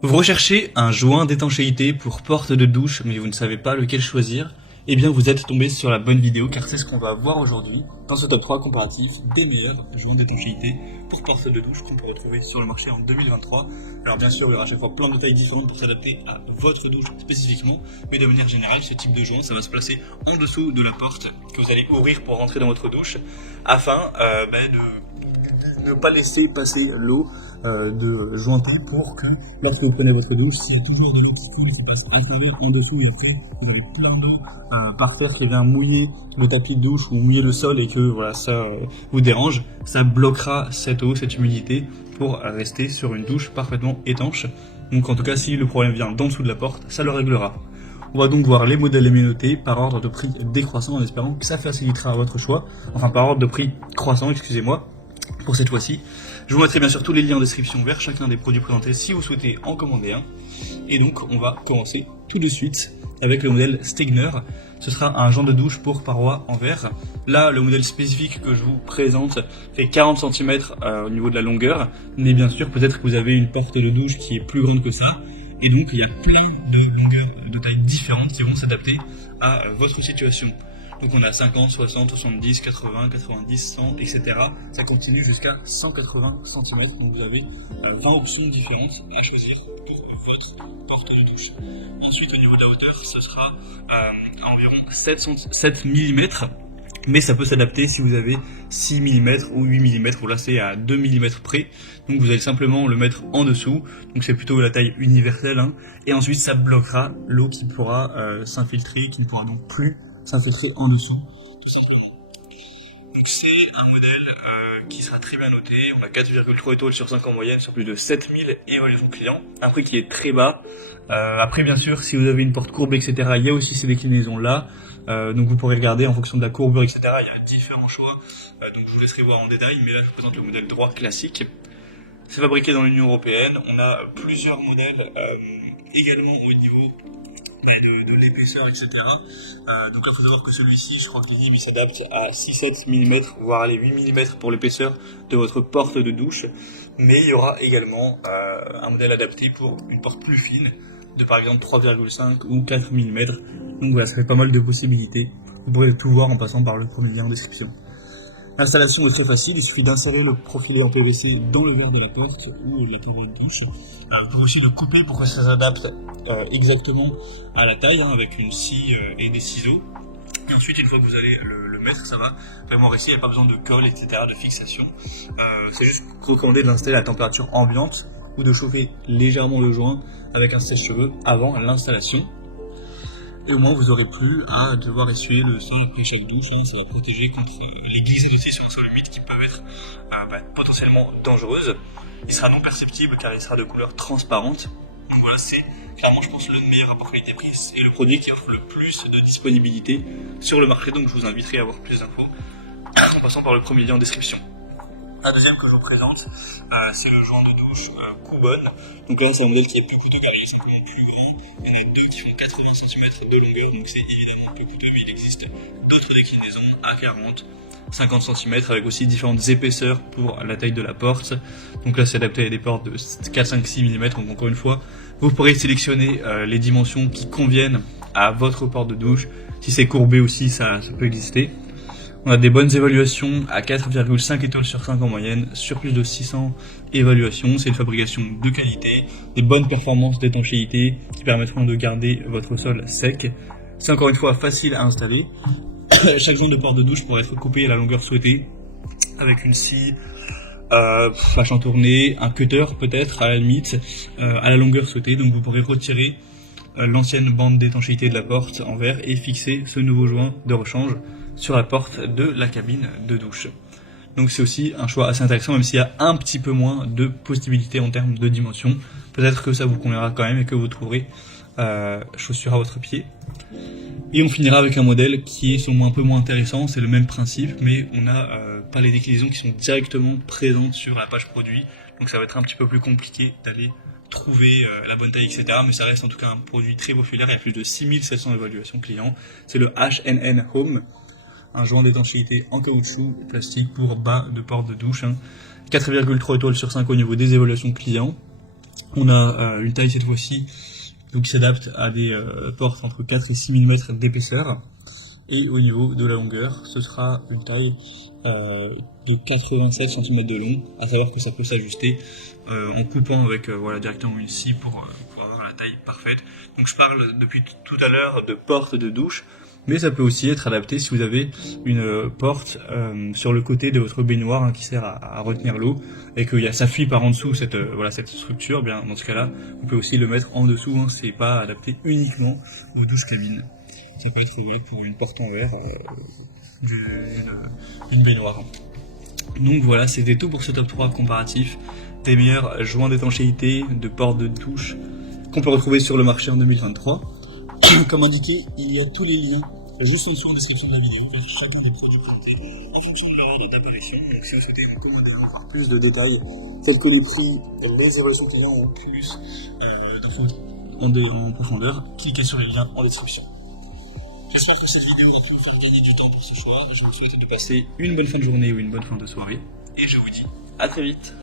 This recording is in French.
Vous recherchez un joint d'étanchéité pour porte de douche, mais vous ne savez pas lequel choisir? Eh bien, vous êtes tombé sur la bonne vidéo, car c'est ce qu'on va voir aujourd'hui dans ce top 3 comparatif des meilleurs joints d'étanchéité pour porte de douche qu'on peut retrouver sur le marché en 2023. Alors bien sûr, il y aura à chaque fois plein de tailles différentes pour s'adapter à votre douche spécifiquement, mais de manière générale, ce type de joint, ça va se placer en dessous de la porte que vous allez ouvrir pour rentrer dans votre douche, afin de ne pas laisser passer l'eau de jointure pour que lorsque vous prenez votre douche, s'il y a toujours de l'eau qui coule, il faut passer à travers en dessous et après vous avez plein d'eau par terre qui vient mouiller le tapis de douche ou mouiller le sol et que voilà ça vous dérange, ça bloquera cette eau, cette humidité pour rester sur une douche parfaitement étanche. Donc en tout cas si le problème vient d'en dessous de la porte, ça le réglera. On va donc voir les modèles les mieux notés par ordre de prix décroissant en espérant que ça facilitera votre choix, enfin par ordre de prix croissant, excusez-moi, pour cette fois-ci. Je vous mettrai bien sûr tous les liens en description vers chacun des produits présentés si vous souhaitez en commander un. Et donc on va commencer tout de suite avec le modèle Stegner. Ce sera un joint de douche pour parois en verre. Là, le modèle spécifique que je vous présente fait 40 cm au niveau de la longueur, mais bien sûr peut-être que vous avez une porte de douche qui est plus grande que ça. Et donc il y a plein de longueurs, de tailles différentes qui vont s'adapter à votre situation. Donc on a 50, 60, 70, 80, 90, 100, etc. Ça continue jusqu'à 180 cm. Donc vous avez 20 options différentes à choisir pour votre porte de douche. Ensuite au niveau de la hauteur, ce sera à environ 7 mm. Mais ça peut s'adapter si vous avez 6 mm ou 8 mm, ou là c'est à 2 mm près. Donc vous allez simplement le mettre en dessous, donc c'est plutôt la taille universelle, hein. Et ensuite ça bloquera l'eau qui pourra s'infiltrer, qui ne pourra donc plus s'infiltrer en dessous, tout simplement. Donc c'est un modèle qui sera très bien noté, on a 4,3 étoiles sur 5 en moyenne sur plus de 7000 évaluations clients, un prix qui est très bas. Après bien sûr si vous avez une porte courbée etc, il y a aussi ces déclinaisons là, donc vous pourrez regarder en fonction de la courbure etc, il y a différents choix, donc je vous laisserai voir en détail, mais là je vous présente le modèle droit classique. C'est fabriqué dans l'Union Européenne, on a plusieurs modèles également au niveau de l'épaisseur, etc. Donc là, il faut savoir que celui-ci, je crois que il s'adapte à 6-7 mm, voire les 8 mm pour l'épaisseur de votre porte de douche. Mais il y aura également un modèle adapté pour une porte plus fine, de par exemple 3,5 ou 4 mm. Donc voilà, ça fait pas mal de possibilités. Vous pourrez tout voir en passant par le premier lien en description. L'installation est très facile, il suffit d'insérer le profilet en PVC dans le verre de la porte ou la paroi de douche. Vous pouvez aussi le couper pour que ça s'adapte exactement à la taille, hein, avec une scie et des ciseaux. Et ensuite, une fois que vous allez le mettre, ça va vraiment rester, il n'y a pas besoin de colle, etc., de fixation. C'est juste recommandé de l'installer à la température ambiante ou de chauffer légèrement le joint avec un sèche-cheveux avant l'installation. Et au moins vous aurez plus à devoir essuyer le sang après chaque douche, hein. Ça va protéger contre les glissades sur un sol humide qui peuvent être potentiellement dangereuses. Il sera non perceptible car il sera de couleur transparente. Donc voilà, c'est clairement je pense le meilleur rapport qualité-prix et le produit qui offre le plus de disponibilité sur le marché, donc je vous inviterai à avoir plus d'infos en passant par le premier lien en description. La deuxième que je vous présente, c'est le joint de douche Kubon. Donc là, c'est un modèle qui est plus coûteux car il est simplement plus grand. Il y en a deux qui font 80 cm de longueur, donc c'est évidemment plus coûteux, mais il existe d'autres déclinaisons à 40, 50 cm avec aussi différentes épaisseurs pour la taille de la porte. Donc là, c'est adapté à des portes de 4, 5, 6 mm. Donc encore une fois, vous pourrez sélectionner les dimensions qui conviennent à votre porte de douche. Si c'est courbé aussi, ça peut exister. On a des bonnes évaluations à 4,5 étoiles sur 5 en moyenne, sur plus de 600 évaluations. C'est une fabrication de qualité, des bonnes performances d'étanchéité qui permettront de garder votre sol sec. C'est encore une fois facile à installer. Chaque joint de porte de douche pourrait être coupé à la longueur souhaitée, avec une scie, fâche en tournée, un cutter peut-être à la limite, à la longueur souhaitée. Donc vous pourrez retirer l'ancienne bande d'étanchéité de la porte en verre et fixer ce nouveau joint de rechange sur la porte de la cabine de douche. Donc c'est aussi un choix assez intéressant, même s'il y a un petit peu moins de possibilités en termes de dimension. Peut-être que ça vous conviendra quand même et que vous trouverez chaussure à votre pied. Et on finira avec un modèle qui est sûrement un peu moins intéressant, c'est le même principe, mais on n'a pas les déclinaisons qui sont directement présentes sur la page produit, donc ça va être un petit peu plus compliqué d'aller trouver la bonne taille, etc. Mais ça reste en tout cas un produit très populaire, il y a plus de 6700 évaluations clients. C'est le HNN Home, un joint d'étanchéité en caoutchouc plastique pour bas de porte de douche, hein. 4,3 étoiles sur 5 au niveau des évaluations clients. On a une taille cette fois-ci donc qui s'adapte à des portes entre 4 et 6 mm d'épaisseur. Et au niveau de la longueur, ce sera une taille de 87 cm de long, à savoir que ça peut s'ajuster en coupant avec voilà, directement une scie pour avoir la taille parfaite. Donc je parle depuis tout à l'heure de porte de douche, mais ça peut aussi être adapté si vous avez une porte sur le côté de votre baignoire qui sert à retenir l'eau et que ça fuit par en dessous cette structure. Bien dans ce cas-là, vous pouvez aussi le mettre en dessous. C'est pas adapté uniquement aux douches cabines. Ça peut être roulé pour une porte en verre d'une baignoire. Donc voilà, c'était tout pour ce top 3 comparatif des meilleurs joints d'étanchéité de portes de douche qu'on peut retrouver sur le marché en 2023. Comme indiqué, il y a tous les liens juste en dessous en description de la vidéo vers chacun des produits présentés en fonction de leur ordre d'apparition. Donc si vous souhaitez vous commander encore plus de détails tels que les prix et les évaluations clients ou plus en profondeur, cliquez sur les liens en description. J'espère que cette vidéo a pu vous faire gagner du temps pour ce soir. Je vous souhaite de passer une bonne fin de journée ou une bonne fin de soirée. Et je vous dis à très vite.